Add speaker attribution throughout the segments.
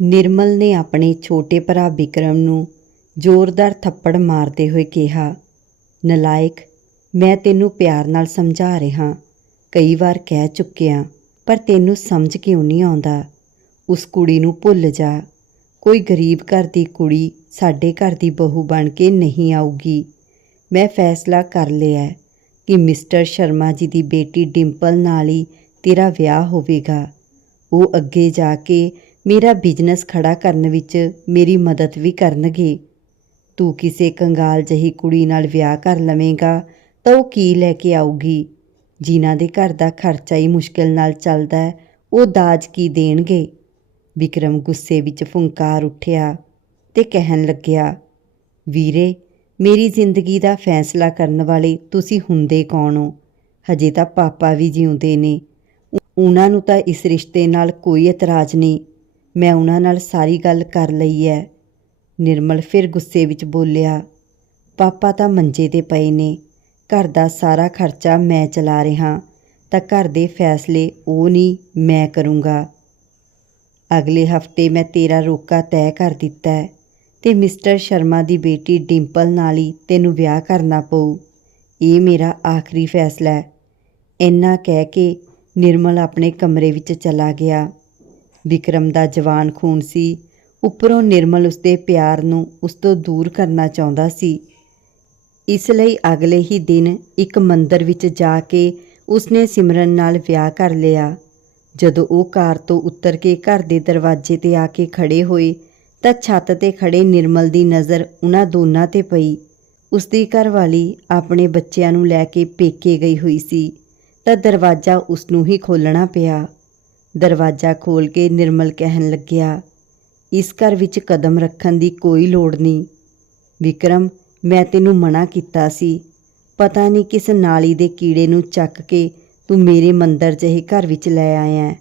Speaker 1: ਨਿਰਮਲ ਨੇ ਆਪਣੇ ਛੋਟੇ ਭਰਾ ਵਿਕਰਮ ਨੂੰ ਜ਼ੋਰਦਾਰ ਥੱਪੜ ਮਾਰਦੇ ਹੋਏ ਕਿਹਾ, ਨਲਾਇਕ, ਮੈਂ ਤੈਨੂੰ ਪਿਆਰ ਨਾਲ ਸਮਝਾ ਰਿਹਾ। ਕਈ ਵਾਰ ਕਹਿ ਚੁੱਕਿਆ, ਪਰ ਤੈਨੂੰ ਸਮਝ ਕਿਉਂ ਨਹੀਂ ਆਉਂਦਾ? ਉਸ ਕੁੜੀ ਨੂੰ ਭੁੱਲ ਜਾ। ਕੋਈ ਗਰੀਬ ਘਰ ਦੀ ਕੁੜੀ ਸਾਡੇ ਘਰ ਦੀ ਬਹੂ ਬਣ ਕੇ ਨਹੀਂ ਆਊਗੀ। ਮੈਂ ਫੈਸਲਾ ਕਰ ਲਿਆ ਕਿ ਮਿਸਟਰ ਸ਼ਰਮਾ ਜੀ ਦੀ ਬੇਟੀ ਡਿੰਪਲ ਨਾਲ ਹੀ ਤੇਰਾ ਵਿਆਹ ਹੋਵੇਗਾ। ਉਹ ਅੱਗੇ ਜਾ ਕੇ ਮੇਰਾ ਬਿਜ਼ਨਸ ਖੜਾ ਕਰਨ ਵਿੱਚ ਮੇਰੀ ਮਦਦ ਵੀ ਕਰਨਗੇ। ਤੂੰ ਕਿਸੇ ਕੰਗਾਲ ਜਹੀ ਕੁੜੀ ਨਾਲ ਵਿਆਹ ਕਰ ਲਵੇਂਗਾ ਤਾਂ ਉਹ ਕੀ ਲੈ ਕੇ ਆਊਗੀ? ਜਿਨ੍ਹਾਂ ਦੇ ਘਰ ਦਾ ਖਰਚਾ ਹੀ ਮੁਸ਼ਕਿਲ ਨਾਲ ਚੱਲਦਾ ਹੈ, ਉਹ ਦਾਜ ਕੀ ਦੇਣਗੇ? ਵਿਕਰਮ ਗੁੱਸੇ ਵਿੱਚ ਫੁੰਕਾਰ ਉੱਠਿਆ ਤੇ ਕਹਿਣ ਲੱਗਿਆ, ਵੀਰੇ, ਮੇਰੀ ਜ਼ਿੰਦਗੀ ਦਾ ਫੈਸਲਾ ਕਰਨ ਵਾਲੇ ਤੁਸੀਂ ਹੁੰਦੇ ਕੌਣ ਹੋ? ਹਜੇ ਤਾਂ ਪਾਪਾ ਵੀ ਜਿਉਂਦੇ ਨੇ। ਉਹਨਾਂ ਨੂੰ ਤਾਂ ਇਸ ਰਿਸ਼ਤੇ ਨਾਲ ਕੋਈ ਇਤਰਾਜ਼ ਨਹੀਂ। ਮੈਂ ਉਹਨਾਂ ਨਾਲ ਸਾਰੀ ਗੱਲ ਕਰ ਲਈ ਹੈ ਨਿਰਮਲ ਫਿਰ ਗੁੱਸੇ ਵਿੱਚ ਬੋਲਿਆ, ਪਾਪਾ ਤਾਂ ਮੰਜੇ ਤੇ ਪਏ ਨੇ, ਘਰ ਦਾ ਸਾਰਾ ਖਰਚਾ ਮੈਂ ਚਲਾ ਰਿਹਾ, ਤਾਂ ਘਰ ਦੇ ਫੈਸਲੇ ਉਹ ਨਹੀਂ ਮੈਂ ਕਰੂੰਗਾ। ਅਗਲੇ ਹਫ਼ਤੇ ਮੈਂ ਤੇਰਾ ਰੋਕਾ ਤੈਅ ਕਰ ਦਿੱਤਾ ਹੈ ਤੇ ਮਿਸਟਰ ਸ਼ਰਮਾ ਦੀ ਬੇਟੀ ਡਿੰਪਲ ਨਾਲ ਹੀ ਤੈਨੂੰ ਵਿਆਹ ਕਰਨਾ ਪਊ। ਇਹ ਮੇਰਾ ਆਖਰੀ ਫੈਸਲਾ ਹੈ ਇੰਨਾ ਕਹਿ ਕੇ ਨਿਰਮਲ ਆਪਣੇ ਕਮਰੇ ਵਿੱਚ ਚਲਾ ਗਿਆ। ਵਿਕਰਮ ਦਾ ਜਵਾਨ ਖੂਨ ਸੀ। ਉੱਪਰੋਂ ਨਿਰਮਲ ਉਸਦੇ ਪਿਆਰ ਨੂੰ ਉਸ ਤੋਂ ਦੂਰ ਕਰਨਾ ਚਾਹੁੰਦਾ ਸੀ। ਇਸ ਲਈ ਅਗਲੇ ਹੀ ਦਿਨ ਇੱਕ ਮੰਦਰ ਵਿੱਚ ਜਾ ਕੇ ਉਸਨੇ ਸਿਮਰਨ ਨਾਲ ਵਿਆਹ ਕਰ ਲਿਆ। ਜਦੋਂ ਉਹ ਕਾਰ ਤੋਂ ਉਤਰ ਕੇ ਘਰ ਦੇ ਦਰਵਾਜ਼ੇ ਤੇ ਆ ਕੇ ਖੜੇ ਹੋਏ, ਤਾਂ ਛੱਤ ਤੇ ਖੜੇ ਨਿਰਮਲ ਦੀ ਨਜ਼ਰ ਉਹਨਾਂ ਦੋਨਾਂ ਤੇ ਪਈ। ਉਸਦੀ ਘਰਵਾਲੀ ਆਪਣੇ ਬੱਚਿਆਂ ਨੂੰ ਲੈ ਕੇ ਪੇਕੇ ਗਈ ਹੋਈ ਸੀ, ਤਾਂ ਦਰਵਾਜ਼ਾ ਉਸ ਨੂੰ ਹੀ ਖੋਲਣਾ ਪਿਆ। ਦਰਵਾਜ਼ਾ ਖੋਲ ਕੇ ਨਿਰਮਲ ਕਹਿਣ ਲੱਗਿਆ, ਇਸ ਘਰ ਵਿੱਚ ਕਦਮ ਰੱਖਣ ਦੀ ਕੋਈ ਲੋੜ ਨਹੀਂ। ਵਿਕਰਮ, ਮੈਂ ਤੈਨੂੰ ਮਨਾ ਕੀਤਾ ਸੀ। ਪਤਾ ਨਹੀਂ ਕਿਸ ਨਾਲੀ ਦੇ ਕੀੜੇ ਨੂੰ ਚੱਕ ਕੇ ਤੂੰ ਮੇਰੇ ਮੰਦਰ ਜਿਹੇ ਘਰ ਵਿੱਚ ਲੈ ਆਇਆ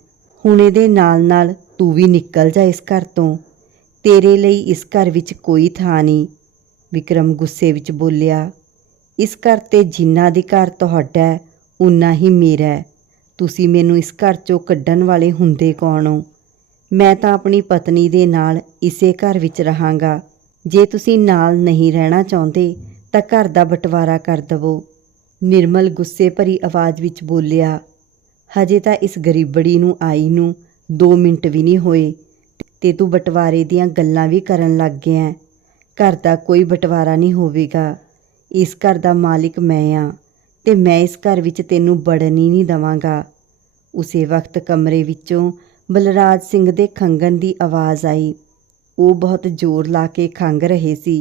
Speaker 1: ਹੁਣ ਇਹਦੇ ਨਾਲ ਨਾਲ ਤੂੰ ਵੀ ਨਿਕਲ ਜਾ ਇਸ ਘਰ ਤੋਂ। ਤੇਰੇ ਲਈ ਇਸ ਘਰ ਵਿੱਚ ਕੋਈ ਥਾਂ ਨਹੀਂ। ਵਿਕਰਮ ਗੁੱਸੇ ਵਿੱਚ ਬੋਲਿਆ, ਇਸ ਘਰ ਤੇ ਜਿੰਨਾ ਅਧਿਕਾਰ ਤੁਹਾਡਾ ਹੈ ਉਨਾ ਹੀ ਮੇਰਾ ਹੈ। ਤੁਸੀਂ ਮੈਨੂੰ ਇਸ ਘਰ ਚੋਂ ਕੱਢਣ ਵਾਲੇ ਹੁੰਦੇ ਕੌਣ ਹੋ? ਮੈਂ ਤਾਂ ਆਪਣੀ ਪਤਨੀ ਦੇ ਨਾਲ ਇਸੇ ਘਰ ਵਿੱਚ ਰਹਾਂਗਾ। ਜੇ ਤੁਸੀਂ ਨਾਲ ਨਹੀਂ ਰਹਿਣਾ ਚਾਹੁੰਦੇ, ਤਾਂ ਘਰ ਦਾ ਬਟਵਾਰਾ ਕਰ ਦਵੋ। ਨਿਰਮਲ ਗੁੱਸੇ ਭਰੀ ਆਵਾਜ਼ ਵਿੱਚ ਬੋਲਿਆ, ਹਜੇ ਤਾਂ ਇਸ ਗਰੀਬੜੀ ਨੂੰ ਆਈ ਨੂੰ 2 ਮਿੰਟ ਵੀ ਨਹੀਂ ਹੋਏ ਤੇ ਤੂੰ ਬਟਵਾਰੇ ਦੀਆਂ ਗੱਲਾਂ ਵੀ ਕਰਨ ਲੱਗ ਗਿਆ ਘਰ ਦਾ ਕੋਈ ਬਟਵਾਰਾ ਨਹੀਂ ਹੋਵੇਗਾ। ਇਸ ਘਰ ਦਾ ਮਾਲਿਕ ਮੈਂ ਆ ਤੇ ਮੈਂ ਇਸ ਘਰ ਵਿੱਚ ਤੈਨੂੰ ਬੜਨ ਹੀ ਨਹੀਂ ਦਵਾਂਗਾ। ਉਸੇ ਵਕਤ ਕਮਰੇ ਵਿੱਚੋਂ ਬਲਰਾਜ ਸਿੰਘ ਦੇ ਖੰਗਣ ਦੀ ਆਵਾਜ਼ ਆਈ। ਉਹ ਬਹੁਤ ਜ਼ੋਰ ਲਾ ਕੇ ਖੰਗ ਰਹੇ ਸੀ।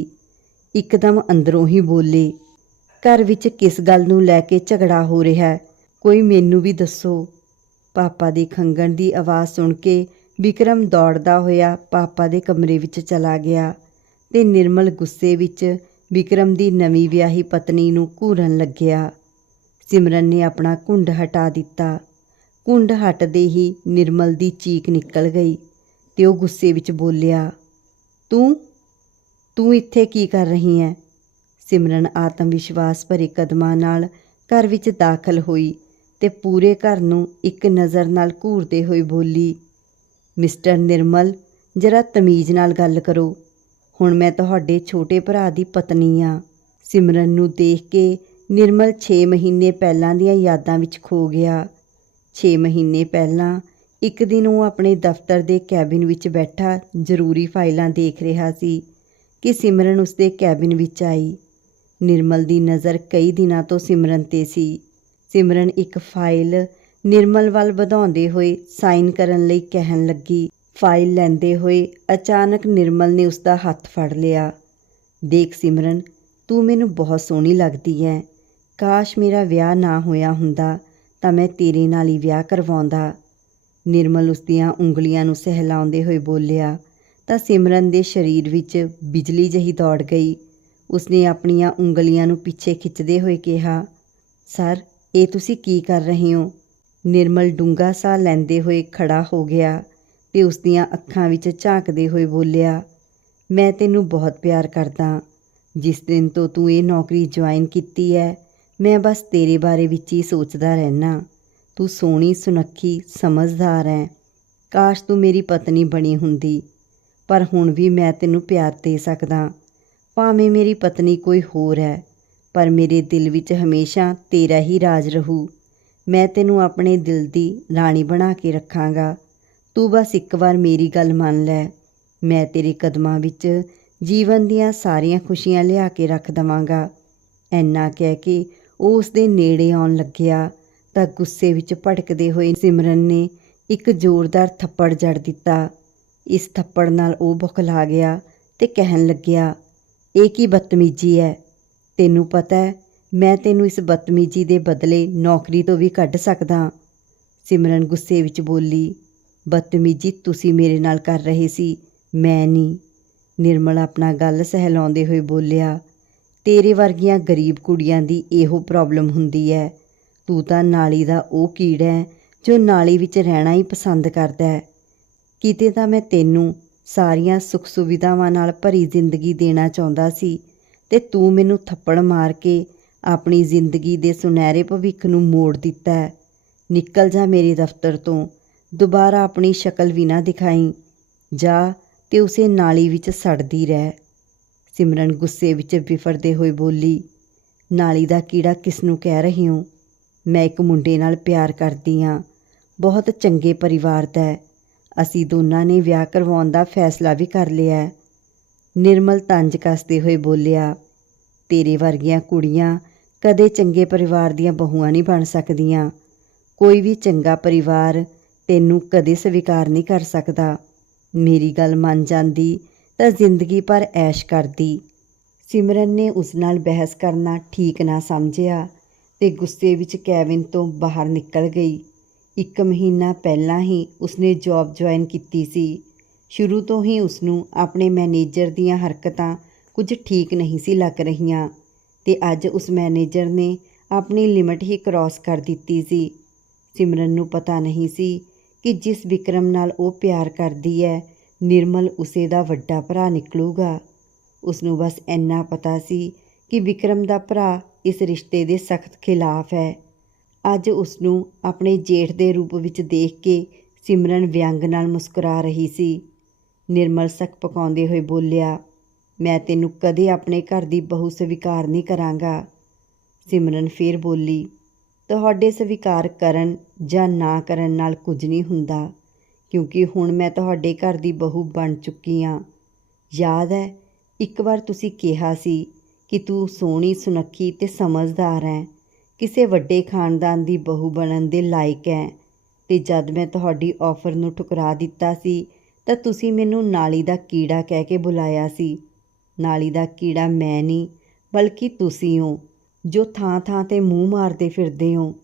Speaker 1: ਇੱਕਦਮ ਅੰਦਰੋਂ ਹੀ ਬੋਲੇ, ਘਰ ਵਿੱਚ ਕਿਸ ਗੱਲ ਨੂੰ ਲੈ ਕੇ ਝਗੜਾ ਹੋ ਰਿਹਾ? ਹੈ ਕੋਈ ਮੈਨੂੰ ਵੀ ਦੱਸੋ। ਪਾਪਾ ਦੇ ਖੰਗਣ ਦੀ ਆਵਾਜ਼ ਸੁਣ ਕੇ ਵਿਕਰਮ ਦੌੜਦਾ ਹੋਇਆ ਪਾਪਾ ਦੇ ਕਮਰੇ ਵਿੱਚ ਚਲਾ ਗਿਆ ਤੇ ਨਿਰਮਲ ਗੁੱਸੇ ਵਿੱਚ ਵਿਕਰਮ ਦੀ ਨਵੀਂ ਵਿਆਹੀ ਪਤਨੀ ਨੂੰ ਘੂਰਨ ਲੱਗਿਆ। ਸਿਮਰਨ ਨੇ ਆਪਣਾ ਘੁੰਡ ਹਟਾ ਦਿੱਤਾ। ਘੁੰਡ ਹਟਦੇ ਹੀ ਨਿਰਮਲ ਦੀ ਚੀਕ ਨਿਕਲ ਗਈ ਤੇ ਉਹ ਗੁੱਸੇ ਵਿੱਚ ਬੋਲਿਆ, ਤੂੰ? ਤੂੰ ਇੱਥੇ ਕੀ ਕਰ ਰਹੀ ਹੈ ਸਿਮਰਨ ਆਤਮ ਵਿਸ਼ਵਾਸ ਭਰੇ ਕਦਮਾਂ ਨਾਲ ਘਰ ਵਿੱਚ ਦਾਖਲ ਹੋਈ ਤੇ ਪੂਰੇ ਘਰ ਨੂੰ ਇੱਕ ਨਜ਼ਰ ਨਾਲ ਘੂਰਦੇ ਹੋਏ ਬੋਲੀ, ਮਿਸਟਰ ਨਿਰਮਲ, ਜਰਾ ਤਮੀਜ਼ ਨਾਲ ਗੱਲ ਕਰੋ। ਹੁਣ ਮੈਂ ਤੁਹਾਡੇ ਛੋਟੇ ਭਰਾ ਦੀ ਪਤਨੀ ਆ। ਸਿਮਰਨ ਨੂੰ ਦੇਖ ਕੇ ਨਿਰਮਲ 6 ਮਹੀਨੇ ਪਹਿਲਾਂ ਦੀਆਂ ਯਾਦਾਂ ਵਿੱਚ ਖੋ ਗਿਆ। 6 ਮਹੀਨੇ ਪਹਿਲਾਂ ਇੱਕ ਦਿਨ ਉਹ ਆਪਣੇ ਦਫ਼ਤਰ ਦੇ ਕੈਬਿਨ ਵਿੱਚ ਬੈਠਾ ਜ਼ਰੂਰੀ ਫਾਈਲਾਂ ਦੇਖ ਰਿਹਾ ਸੀ ਕਿ ਸਿਮਰਨ ਉਸਦੇ ਕੈਬਿਨ ਵਿੱਚ ਆਈ। ਨਿਰਮਲ ਦੀ ਨਜ਼ਰ ਕਈ ਦਿਨਾਂ ਤੋਂ ਸਿਮਰਨ ਤੇ ਸੀ। ਸਿਮਰਨ ਇੱਕ ਫਾਈਲ ਨਿਰਮਲ ਵੱਲ ਵਧਾਉਂਦੇ ਹੋਏ ਸਾਈਨ ਕਰਨ ਲਈ ਕਹਿਣ ਲੱਗੀ। ਫਾਈਲ ਲੈਂਦੇ ਹੋਏ ਅਚਾਨਕ ਨਿਰਮਲ ਨੇ ਉਸਦਾ ਹੱਥ ਫੜ ਲਿਆ। ਦੇਖ ਸਿਮਰਨ, ਤੂੰ ਮੈਨੂੰ ਬਹੁਤ ਸੋਹਣੀ ਲੱਗਦੀ ਹੈ। ਕਾਸ਼ ਮੇਰਾ ਵਿਆਹ ਨਾ ਹੋਇਆ ਹੁੰਦਾ ਤਾਂ ਮੈਂ ਤੇਰੇ ਨਾਲ ਹੀ ਵਿਆਹ ਕਰਵਾਉਂਦਾ। ਨਿਰਮਲ ਉਸ ਦੀਆਂ ਉਂਗਲੀਆਂ ਨੂੰ ਸਹਿਲਾਉਂਦੇ ਹੋਏ ਬੋਲਿਆ, ਤਾਂ ਸਿਮਰਨ ਦੇ ਸਰੀਰ ਵਿੱਚ ਬਿਜਲੀ ਜਹੀ ਦੌੜ ਗਈ। ਉਸਨੇ ਆਪਣੀਆਂ ਉਂਗਲੀਆਂ ਨੂੰ ਪਿੱਛੇ ਖਿੱਚਦੇ ਹੋਏ ਕਿਹਾ, ਸਰ, ਇਹ ਤੁਸੀਂ ਕੀ ਕਰ ਰਹੇ ਹੋ? ਨਿਰਮਲ ਡੂੰਘਾ ਸਾਹ ਲੈਂਦੇ ਹੋਏ ਖੜਾ ਹੋ ਗਿਆ ਤੇ ਉਸ ਦੀਆਂ ਅੱਖਾਂ ਵਿੱਚ ਝਾਂਕਦੇ ਹੋਏ ਬੋਲਿਆ, ਮੈਂ ਤੈਨੂੰ ਬਹੁਤ ਪਿਆਰ ਕਰਦਾ। ਜਿਸ ਦਿਨ ਤੋਂ ਤੂੰ ਇਹ ਨੌਕਰੀ ਜੁਆਇਨ ਕੀਤੀ ਹੈ ਮੈਂ ਬਸ ਤੇਰੇ ਬਾਰੇ ਵਿੱਚ ਹੀ ਸੋਚਦਾ ਰਹਿਣਾ ਤੂੰ ਸੋਹਣੀ, ਸੁਨੱਖੀ, ਸਮਝਦਾਰ ਹੈ ਕਾਸ਼ ਤੂੰ ਮੇਰੀ ਪਤਨੀ ਬਣੀ ਹੁੰਦੀ, ਪਰ ਹੁਣ ਵੀ ਮੈਂ ਤੈਨੂੰ ਪਿਆਰ ਦੇ ਸਕਦਾ। ਭਾਵੇਂ ਮੇਰੀ ਪਤਨੀ ਕੋਈ ਹੋਰ ਹੈ ਪਰ ਮੇਰੇ ਦਿਲ ਵਿੱਚ ਹਮੇਸ਼ਾ ਤੇਰਾ ਹੀ ਰਾਜ ਰਹੂ। ਮੈਂ ਤੈਨੂੰ ਆਪਣੇ ਦਿਲ ਦੀ ਰਾਣੀ ਬਣਾ ਕੇ ਰੱਖਾਂਗਾ। ਤੂੰ ਬਸ ਇੱਕ ਵਾਰ ਮੇਰੀ ਗੱਲ ਮੰਨ ਲੈ। ਮੈਂ ਤੇਰੇ ਕਦਮਾਂ ਵਿੱਚ ਜੀਵਨ ਦੀਆਂ ਸਾਰੀਆਂ ਖੁਸ਼ੀਆਂ ਲਿਆ ਕੇ ਰੱਖ ਦਵਾਂਗਾ। ਐਨਾ ਕਹਿ ਕੇ ਉਹ ਉਸ ਦੇ ਨੇੜੇ ਆਉਣ ਲੱਗਿਆ ਤਾਂ ਗੁੱਸੇ ਵਿੱਚ ਭੜਕਦੇ ਹੋਏ ਸਿਮਰਨ ਨੇ ਇੱਕ ਜ਼ੋਰਦਾਰ ਥੱਪੜ ਜੜ ਦਿੱਤਾ। ਇਸ ਥੱਪੜ ਨਾਲ ਉਹ ਬੁਖਲਾ ਗਿਆ ਤੇ ਕਹਿਣ ਲੱਗਿਆ, ਇਹ ਕੀ ਬਦਤਮੀਜੀ ਹੈ? ਤੈਨੂੰ ਪਤਾ ਹੈ, ਮੈਂ ਤੈਨੂੰ ਇਸ ਬਦਤਮੀਜੀ ਦੇ ਬਦਲੇ ਨੌਕਰੀ ਤੋਂ ਵੀ ਕੱਢ ਸਕਦਾ। ਸਿਮਰਨ ਗੁੱਸੇ ਵਿੱਚ ਬੋਲੀ, ਬਦਤਮੀਜੀ ਤੁਸੀਂ ਮੇਰੇ ਨਾਲ ਕਰ ਰਹੇ ਸੀ, ਮੈਂ ਨਹੀਂ। ਨਿਰਮਲ ਆਪਣਾ ਗੱਲ ਸਹਿਲਾਉਂਦੇ ਹੋਏ ਬੋਲਿਆ ਤੇਰੇ ਵਰਗੀਆਂ ਗਰੀਬ ਕੁੜੀਆਂ ਦੀ ਇਹੋ ਪ੍ਰੋਬਲਮ ਹੁੰਦੀ ਹੈ ਤੂੰ ਤਾਂ ਨਾਲੀ ਦਾ ਉਹ ਕੀੜਾ ਹੈ ਜੋ ਨਾਲੀ ਵਿੱਚ ਰਹਿਣਾ ਹੀ ਪਸੰਦ ਕਰਦਾ ਹੈ ਕਿਤੇ ਤਾਂ ਮੈਂ ਤੈਨੂੰ ਸਾਰੀਆਂ ਸੁੱਖ ਸੁਵਿਧਾਵਾਂ ਨਾਲ ਭਰੀ ਜ਼ਿੰਦਗੀ ਦੇਣਾ ਚਾਹੁੰਦਾ ਸੀ ਤੇ ਤੂੰ ਮੈਨੂੰ ਥੱਪੜ ਮਾਰ ਕੇ ਆਪਣੀ ਜ਼ਿੰਦਗੀ ਦੇ ਸੁਨਹਿਰੇ ਭਵਿੱਖ ਨੂੰ ਮੋੜ ਦਿੱਤਾ ਹੈ ਨਿਕਲ ਜਾ ਮੇਰੇ ਦਫ਼ਤਰ ਤੋਂ, ਦੁਬਾਰਾ ਆਪਣੀ ਸ਼ਕਲ ਵੀ ਨਾ ਦਿਖਾਈ। ਜਾ ਤੇ ਉਸੇ ਨਾਲੀ ਵਿੱਚ ਸੜਦੀ ਰਹਿ। ਸਿਮਰਨ ਗੁੱਸੇ ਵਿੱਚ ਵਿਫਰਦੇ ਹੋਏ ਬੋਲੀ, ਨਾਲੀ ਦਾ ਕੀੜਾ ਕਿਸ ਨੂੰ ਕਹਿ ਰਹੀ ਹੋ ਮੈਂ ਇੱਕ ਮੁੰਡੇ ਨਾਲ ਪਿਆਰ ਕਰਦੀ ਹਾਂ ਬਹੁਤ ਚੰਗੇ ਪਰਿਵਾਰ ਦਾ ਹੈ। ਅਸੀਂ ਦੋਨਾਂ ਨੇ ਵਿਆਹ ਕਰਵਾਉਣ ਦਾ ਫੈਸਲਾ ਵੀ ਕਰ ਲਿਆ ਨਿਰਮਲ ਤੰਜ ਕੱਸਦੇ ਹੋਏ ਬੋਲਿਆ, ਤੇਰੇ ਵਰਗੀਆਂ ਕੁੜੀਆਂ ਕਦੇ ਚੰਗੇ ਪਰਿਵਾਰ ਦੀਆਂ ਬਹੂਆਂ ਨਹੀਂ ਬਣ ਸਕਦੀਆਂ। ਕੋਈ ਵੀ ਚੰਗਾ ਪਰਿਵਾਰ ਤੈਨੂੰ ਕਦੇ ਸਵੀਕਾਰ ਨਹੀਂ ਕਰ ਸਕਦਾ। ਮੇਰੀ ਗੱਲ ਮੰਨ ਜਾਂਦੀ ਤਾਂ ਜ਼ਿੰਦਗੀ ਭਰ ਐਸ਼ ਕਰਦੀ। ਸਿਮਰਨ ਨੇ ਉਸ ਨਾਲ ਬਹਿਸ ਕਰਨਾ ਠੀਕ ਨਾ ਸਮਝਿਆ ਤੇ ਗੁੱਸੇ ਵਿੱਚ ਕੈਵਿਨ ਤੋਂ ਬਾਹਰ ਨਿਕਲ ਗਈ। ਇੱਕ ਮਹੀਨਾ ਪਹਿਲਾਂ ਹੀ ਉਸਨੇ ਜੌਬ ਜੁਆਇਨ ਕੀਤੀ ਸੀ। ਸ਼ੁਰੂ ਤੋਂ ਹੀ ਉਸਨੂੰ ਆਪਣੇ ਮੈਨੇਜਰ ਦੀਆਂ ਹਰਕਤਾਂ ਕੁਝ ਠੀਕ ਨਹੀਂ ਸੀ ਲੱਗ ਰਹੀਆਂ ਤੇ ਅੱਜ ਉਸ ਮੈਨੇਜਰ ਨੇ ਆਪਣੀ ਲਿਮਟ ਹੀ ਕ੍ਰਾਸ ਕਰ ਦਿੱਤੀ ਸੀ। ਸਿਮਰਨ ਨੂੰ ਪਤਾ ਨਹੀਂ ਸੀ ਕਿ ਜਿਸ ਵਿਕਰਮ ਨਾਲ ਉਹ ਪਿਆਰ ਕਰਦੀ ਹੈ ਨਿਰਮਲ ਉਸੇ ਦਾ ਵੱਡਾ ਭਰਾ ਨਿਕਲੂਗਾ। ਉਸ ਨੂੰ ਬਸ ਇੰਨਾ ਪਤਾ ਸੀ ਕਿ ਵਿਕਰਮ ਦਾ ਭਰਾ ਇਸ ਰਿਸ਼ਤੇ ਦੇ ਸਖਤ ਖਿਲਾਫ ਹੈ। ਅੱਜ ਉਸ ਨੂੰ ਆਪਣੇ ਜੇਠ ਦੇ ਰੂਪ ਵਿੱਚ ਦੇਖ ਕੇ ਸਿਮਰਨ ਵਿਅੰਗ ਨਾਲ ਮੁਸਕਰਾ ਰਹੀ ਸੀ। ਨਿਰਮਲ ਸਕ ਪਕਾਉਂਦੇ ਹੋਏ ਬੋਲਿਆ, ਮੈਂ ਤੈਨੂੰ ਕਦੇ ਆਪਣੇ ਘਰ ਦੀ ਬਹੂ ਸਵੀਕਾਰ ਨਹੀਂ ਕਰਾਂਗਾ। ਸਿਮਰਨ ਫੇਰ ਬੋਲੀ, ਤੁਹਾਡੇ ਸਵੀਕਾਰ ਕਰਨ ਜਾਂ ਨਾ ਕਰਨ ਨਾਲ ਕੁਝ ਨਹੀਂ ਹੁੰਦਾ। ਕਿਉਂਕਿ ਹੁਣ ਮੈਂ ਤੁਹਾਡੇ ਘਰ ਦੀ ਬਹੂ ਬਣ ਚੁੱਕੀ ਹਾਂ ਯਾਦ ਹੈ ਇੱਕ ਵਾਰ ਤੁਸੀਂ ਕਿਹਾ ਸੀ ਕਿ ਤੂੰ ਸੋਹਣੀ, ਸੁਨੱਖੀ ਤੇ ਸਮਝਦਾਰ ਹੈ ਕਿਸੇ ਵੱਡੇ ਖਾਨਦਾਨ ਦੀ ਬਹੂ ਬਣਨ ਦੇ ਲਾਇਕ ਹੈ ਤੇ ਜਦ ਮੈਂ ਤੁਹਾਡੀ ਆਫਰ ਨੂੰ ਠੁਕਰਾ ਦਿੱਤਾ ਸੀ, ਤਾਂ ਤੁਸੀਂ ਮੈਨੂੰ ਨਾਲੀ ਦਾ ਕੀੜਾ ਕਹਿ ਕੇ ਬੁਲਾਇਆ ਸੀ। ਨਾਲੀ ਦਾ ਕੀੜਾ ਮੈਂ ਨਹੀਂ, ਬਲਕਿ ਤੁਸੀਂ ਹੋ, ਜੋ ਥਾਂ-ਥਾਂ ਤੇ ਮੂੰਹ ਮਾਰਦੇ ਫਿਰਦੇ ਹੋ।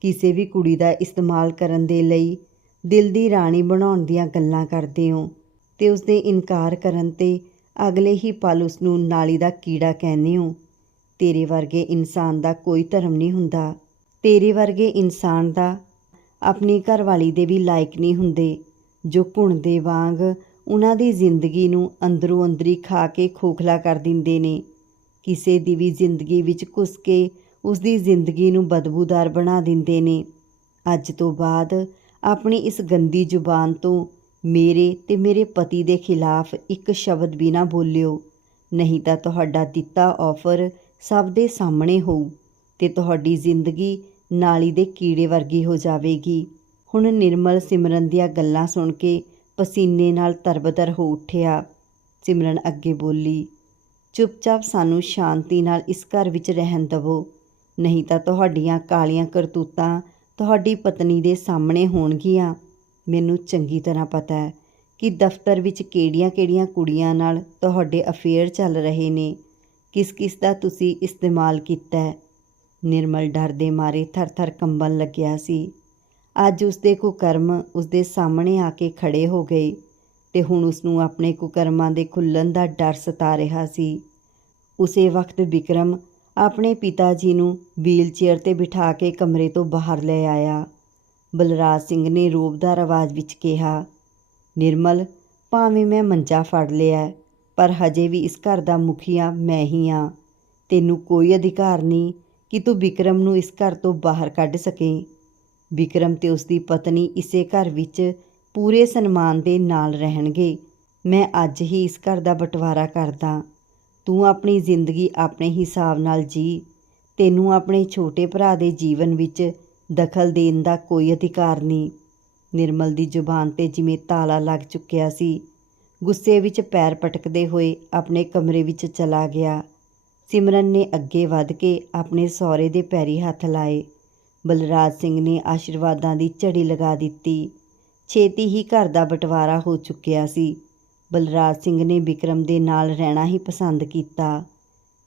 Speaker 1: ਕਿਸੇ ਵੀ ਕੁੜੀ ਦਾ ਇਸਤੇਮਾਲ ਕਰਨ ਦੇ ਲਈ ਦਿਲ ਦੀ ਰਾਣੀ ਬਣਾਉਣ ਦੀਆਂ ਗੱਲਾਂ ਕਰਦੇ ਹੋ ਤੇ ਉਸ ਦੇ ਇਨਕਾਰ ਕਰਨ ਤੇ ਅਗਲੇ ਹੀ ਪਲ ਉਸ ਨੂੰ ਨਾਲੀ ਦਾ ਕੀੜਾ ਕਹਿੰਦੇ ਹੋ। ਤੇਰੇ ਵਰਗੇ ਇਨਸਾਨ ਦਾ ਕੋਈ ਧਰਮ ਨਹੀਂ ਹੁੰਦਾ। ਤੇਰੇ ਵਰਗੇ ਇਨਸਾਨ ਦਾ ਆਪਣੀ ਘਰਵਾਲੀ ਦੇ ਵੀ ਲਾਇਕ ਨਹੀਂ ਹੁੰਦੇ, ਜੋ ਘੁਣ ਦੇ ਵਾਂਗ ਉਹਨਾਂ ਦੀ ਜ਼ਿੰਦਗੀ ਨੂੰ ਅੰਦਰੋਂ ਅੰਦਰੀ ਖਾ ਕੇ ਖੋਖਲਾ ਕਰ ਦਿੰਦੇ ਨੇ। ਕਿਸੇ ਦੀ ਵੀ ਜ਼ਿੰਦਗੀ ਵਿੱਚ ਘੁਸ ਕੇ ਉਸ ਦੀ ਜ਼ਿੰਦਗੀ ਨੂੰ ਬਦਬੂਦਾਰ ਬਣਾ ਦਿੰਦੇ ਨੇ। ਅੱਜ ਤੋਂ ਬਾਅਦ ਆਪਣੀ ਇਸ ਗੰਦੀ ਜ਼ੁਬਾਨ ਤੋਂ ਮੇਰੇ ਤੇ ਮੇਰੇ ਪਤੀ ਦੇ ਖਿਲਾਫ ਇੱਕ ਸ਼ਬਦ ਵੀ ਨਾ ਬੋਲਿਓ। ਨਹੀਂ ਤਾਂ ਤੁਹਾਡਾ ਦਿੱਤਾ ਆਫਰ ਸਭ ਦੇ ਸਾਹਮਣੇ ਹੋਊ ਤੇ ਤੁਹਾਡੀ ਜ਼ਿੰਦਗੀ ਨਾਲੀ ਦੇ ਕੀੜੇ ਵਰਗੀ ਹੋ ਜਾਵੇਗੀ। ਹੁਣ ਨਿਰਮਲ ਸਿਮਰਨ ਦੀਆਂ ਗੱਲਾਂ ਸੁਣ ਕੇ ਪਸੀਨੇ ਨਾਲ ਤਰਬਤਰ ਹੋ ਉੱਠਿਆ। ਸਿਮਰਨ ਅੱਗੇ ਬੋਲੀ, ਚੁੱਪਚਾਪ ਸਾਨੂੰ ਸ਼ਾਂਤੀ ਨਾਲ ਇਸ ਘਰ ਵਿੱਚ ਰਹਿਣ ਦਿਵੋ। ਨਹੀਂ ਤਾਂ ਤੁਹਾਡੀਆਂ ਕਾਲੀਆਂ ਕਰਤੂਤਾਂ ਤੁਹਾਡੀ ਪਤਨੀ ਦੇ ਸਾਹਮਣੇ ਹੋਣਗੀਆਂ। ਮੈਨੂੰ ਚੰਗੀ ਤਰ੍ਹਾਂ ਪਤਾ ਹੈ ਕਿ ਦਫ਼ਤਰ ਵਿੱਚ ਕਿਹੜੀਆਂ-ਕਿਹੜੀਆਂ ਕੁੜੀਆਂ ਨਾਲ ਤੁਹਾਡੇ ਅਫੇਅਰ ਚੱਲ ਰਹੇ ਨੇ। ਕਿਸ-ਕਿਸ ਦਾ ਤੁਸੀਂ ਇਸਤੇਮਾਲ ਕੀਤਾ ਹੈ? ਨਿਰਮਲ ਡਰ ਦੇ ਮਾਰੇ ਥਰ-ਥਰ ਕੰਬਣ ਲੱਗਿਆ ਸੀ। ਅੱਜ ਉਸਦੇ ਕੁਕਰਮ ਉਸਦੇ ਸਾਹਮਣੇ ਆ ਕੇ ਖੜੇ ਹੋ ਗਏ ਤੇ ਹੁਣ ਉਸਨੂੰ ਆਪਣੇ ਕੁਕਰਮਾਂ ਦੇ ਖੁੱਲਣ ਦਾ ਡਰ ਸਤਾ ਰਿਹਾ ਸੀ। ਉਸੇ ਵਕਤ ਵਿਕਰਮ ਆਪਣੇ ਪਿਤਾ ਜੀ ਨੂੰ ਵੀਲਚੇਅਰ ਤੇ ਬਿਠਾ ਕੇ ਕਮਰੇ ਤੋਂ ਬਾਹਰ ਲੈ ਆਇਆ। ਬਲਰਾਜ ਸਿੰਘ ਨੇ ਰੋਬਦਾਰ ਆਵਾਜ਼ ਵਿੱਚ ਕਿਹਾ, ਨਿਰਮਲ, ਭਾਵੇਂ ਮੈਂ ਮੰਜਾ ਫੜ ਲਿਆ, ਪਰ ਹਜੇ ਵੀ ਇਸ ਘਰ ਦਾ ਮੁਖੀਆ ਮੈਂ ਹੀ ਹਾਂ ਤੈਨੂੰ ਕੋਈ ਅਧਿਕਾਰ ਨਹੀਂ ਕਿ ਤੂੰ ਵਿਕਰਮ ਨੂੰ ਇਸ ਘਰ ਤੋਂ ਬਾਹਰ ਕੱਢ ਸਕੇ ਵਿਕਰਮ ਤੇ ਉਸ ਦੀ ਪਤਨੀ ਇਸੇ ਘਰ ਵਿੱਚ ਪੂਰੇ ਸਨਮਾਨ ਦੇ ਨਾਲ ਰਹਿਣਗੇ। ਮੈਂ ਅੱਜ ਹੀ ਇਸ ਘਰ ਦਾ ਬਟਵਾਰਾ ਕਰਦਾ। ਤੂੰ ਆਪਣੀ ਜ਼ਿੰਦਗੀ ਆਪਣੇ ਹਿਸਾਬ ਨਾਲ ਜੀ। ਤੈਨੂੰ ਆਪਣੇ ਛੋਟੇ ਭਰਾ ਦੇ ਜੀਵਨ ਵਿੱਚ ਦਖਲ ਦੇਣ ਦਾ ਕੋਈ ਅਧਿਕਾਰ ਨਹੀਂ। ਨਿਰਮਲ ਦੀ ਜ਼ੁਬਾਨ ਤੇ ਜਿਵੇਂ ਤਾਲਾ ਲੱਗ ਚੁੱਕਿਆ ਸੀ, ਗੁੱਸੇ ਵਿੱਚ ਪੈਰ ਪਟਕਦੇ ਹੋਏ ਆਪਣੇ ਕਮਰੇ ਵਿੱਚ ਚਲਾ ਗਿਆ। ਸਿਮਰਨ ਨੇ ਅੱਗੇ ਵੱਧ ਕੇ ਆਪਣੇ ਸਹੁਰੇ ਦੇ ਪੈਰੀ ਹੱਥ ਲਾਏ। ਬਲਰਾਜ ਸਿੰਘ ਨੇ ਆਸ਼ੀਰਵਾਦਾਂ ਦੀ ਝੜੀ ਲਗਾ ਦਿੱਤੀ। ਛੇਤੀ ਹੀ ਘਰ ਦਾ ਬਟਵਾਰਾ ਹੋ ਚੁੱਕਿਆ ਸੀ। ਬਲਰਾਜ ਸਿੰਘ ਨੇ ਵਿਕਰਮ ਦੇ ਨਾਲ ਰਹਿਣਾ ਹੀ ਪਸੰਦ ਕੀਤਾ।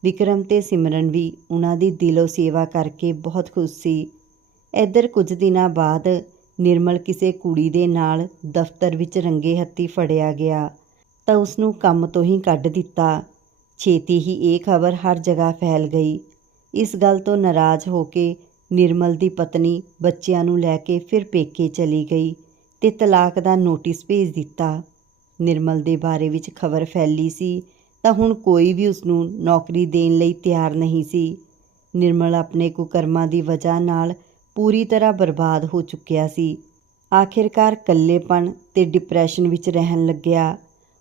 Speaker 1: ਵਿਕਰਮ ਤੇ ਸਿਮਰਨ ਵੀ ਉਹਨਾਂ ਦੀ ਦਿਲੋਂ ਸੇਵਾ ਕਰਕੇ ਬਹੁਤ ਖੁਸ਼ ਸੀ। ਇੱਧਰ ਕੁਝ ਦਿਨਾਂ ਬਾਅਦ ਨਿਰਮਲ ਕਿਸੇ ਕੁੜੀ ਦੇ ਨਾਲ ਦਫ਼ਤਰ ਵਿੱਚ ਰੰਗੇ ਹੱਥੀ ਫੜਿਆ ਗਿਆ ਤਾਂ ਉਸ ਨੂੰ ਕੰਮ ਤੋਂ ਹੀ ਕੱਢ ਦਿੱਤਾ। ਛੇਤੀ ਹੀ ਇਹ ਖਬਰ ਹਰ ਜਗ੍ਹਾ ਫੈਲ ਗਈ। ਇਸ ਗੱਲ ਤੋਂ ਨਾਰਾਜ਼ ਹੋ ਕੇ ਨਿਰਮਲ ਦੀ ਪਤਨੀ ਬੱਚਿਆਂ ਨੂੰ ਲੈ ਕੇ ਫਿਰ ਪੇਕੇ ਚਲੀ ਗਈ ਤੇ ਤਲਾਕ ਦਾ ਨੋਟਿਸ ਭੇਜ ਦਿੱਤਾ। ਨਿਰਮਲ ਦੇ ਬਾਰੇ ਵਿੱਚ ਖਬਰ ਫੈਲੀ ਸੀ, ਤਾਂ ਹੁਣ ਕੋਈ ਵੀ ਉਸ ਨੂੰ ਨੌਕਰੀ ਦੇਣ ਲਈ ਤਿਆਰ ਨਹੀਂ ਸੀ। ਨਿਰਮਲ ਆਪਣੇ ਕੁਕਰਮਾਂ ਦੀ ਵਜ੍ਹਾ ਨਾਲ ਪੂਰੀ ਤਰ੍ਹਾਂ ਬਰਬਾਦ ਹੋ ਚੁੱਕਿਆ ਸੀ। ਆਖਿਰਕਾਰ ਇਕੱਲੇਪਣ ਤੇ ਡਿਪਰੈਸ਼ਨ ਵਿੱਚ ਰਹਿਣ ਲੱਗਿਆ।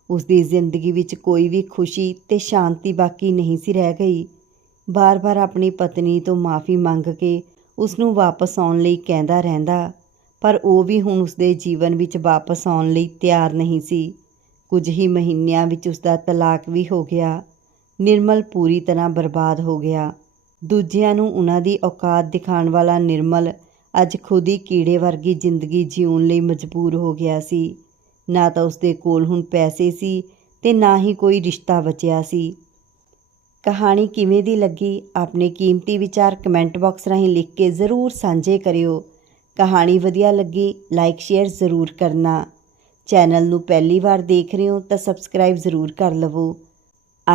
Speaker 1: ਉਸ ਦੀ ਜ਼ਿੰਦਗੀ ਵਿੱਚ ਕੋਈ ਵੀ ਖੁਸ਼ੀ ਤੇ ਸ਼ਾਂਤੀ ਬਾਕੀ ਨਹੀਂ ਸੀ ਰਹਿ ਗਈ। ਬਾਰ-ਬਾਰ ਆਪਣੀ ਪਤਨੀ ਤੋਂ ਮਾਫੀ ਮੰਗ ਕੇ ਉਸ ਨੂੰ ਵਾਪਸ ਆਉਣ ਲਈ ਕਹਿੰਦਾ ਰਹਿੰਦਾ, ਪਰ ਉਹ ਵੀ ਹੁਣ ਉਸ ਦੇ ਜੀਵਨ ਵਿੱਚ ਵਾਪਸ ਆਉਣ ਲਈ ਤਿਆਰ ਨਹੀਂ ਸੀ। ਕੁਝ ਹੀ ਮਹੀਨਿਆਂ ਵਿੱਚ ਉਸ ਦਾ ਤਲਾਕ ਵੀ ਹੋ ਗਿਆ। ਨਿਰਮਲ ਪੂਰੀ ਤਰ੍ਹਾਂ ਬਰਬਾਦ ਹੋ ਗਿਆ। ਦੂਜਿਆਂ ਨੂੰ ਉਹਨਾਂ ਦੀ ਔਕਾਤ ਦਿਖਾਉਣ ਵਾਲਾ ਨਿਰਮਲ ਅੱਜ ਖੁਦ ਹੀ ਕੀੜੇ ਵਰਗੀ ਜ਼ਿੰਦਗੀ ਜਿਉਣ ਲਈ ਮਜਬੂਰ ਹੋ ਗਿਆ ਸੀ। ਨਾ ਤਾਂ ਉਸ ਦੇ ਕੋਲ ਹੁਣ ਪੈਸੇ ਸੀ ਤੇ ਨਾ ਹੀ ਕੋਈ ਰਿਸ਼ਤਾ ਬਚਿਆ ਸੀ। ਕਹਾਣੀ ਕਿਵੇਂ ਦੀ ਲੱਗੀ? ਆਪਣੇ ਕੀਮਤੀ ਵਿਚਾਰ ਕਮੈਂਟ ਬਾਕਸ ਰਾਹੀਂ ਲਿਖ ਕੇ ਜ਼ਰੂਰ ਸਾਂਝੇ ਕਰਿਓ। ਕਹਾਣੀ ਵਧੀਆ ਲੱਗੀ, ਲਾਈਕ, ਸ਼ੇਅਰ ਜ਼ਰੂਰ ਕਰਨਾ। ਚੈਨਲ ਨੂੰ ਪਹਿਲੀ ਵਾਰ ਦੇਖ ਰਹੇ ਹੋ ਤਾਂ ਸਬਸਕ੍ਰਾਈਬ ਜ਼ਰੂਰ ਕਰ ਲਵੋ।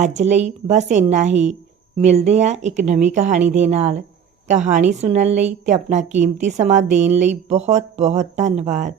Speaker 1: ਅੱਜ ਲਈ ਬਸ ਇੰਨਾ ਹੀ। ਮਿਲਦੇ ਹਾਂ ਇੱਕ ਨਵੀਂ ਕਹਾਣੀ ਦੇ ਨਾਲ। ਕਹਾਣੀ ਸੁਣਨ ਲਈ ਤੇ ਆਪਣਾ ਕੀਮਤੀ ਸਮਾਂ ਦੇਣ ਲਈ ਬਹੁਤ ਬਹੁਤ ਧੰਨਵਾਦ।